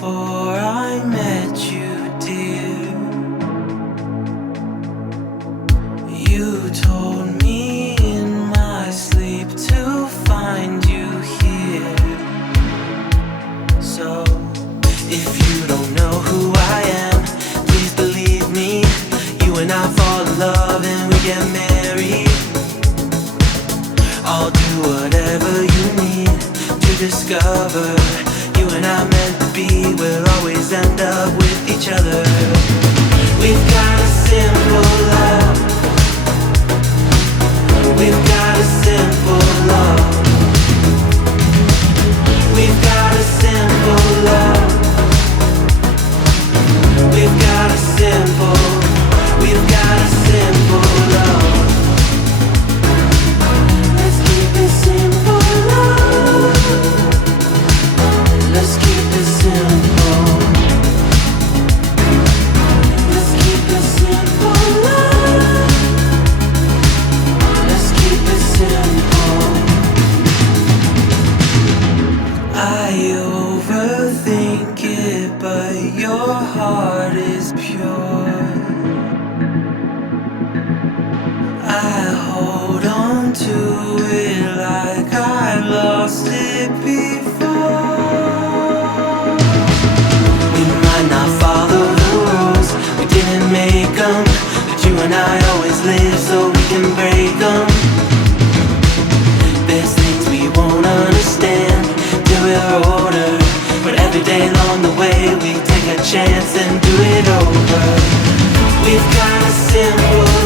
before I met you, dear. You told me in my sleep to find you here. So, if you don't know who I am, please believe me. You and I fall in love and we get married. I'll do whatever you need to discover you and I meant to be. We'll always end up with each other. We've got a simple love. We've got a simple love. We've got a simple love. We've got a simple. We've got a simple love. Let's keep it simple, love. Let's keep it simple. Let's keep it simple, love. Let's keep it simple. I overthink it, but your heart is pure. I hold on to it like I lost it before. We might not follow the rules, we didn't make them, but you and I always live so we can break them. There's things we won't understand till we're older, but every day along the way we take a chance and do it over. We've got a simple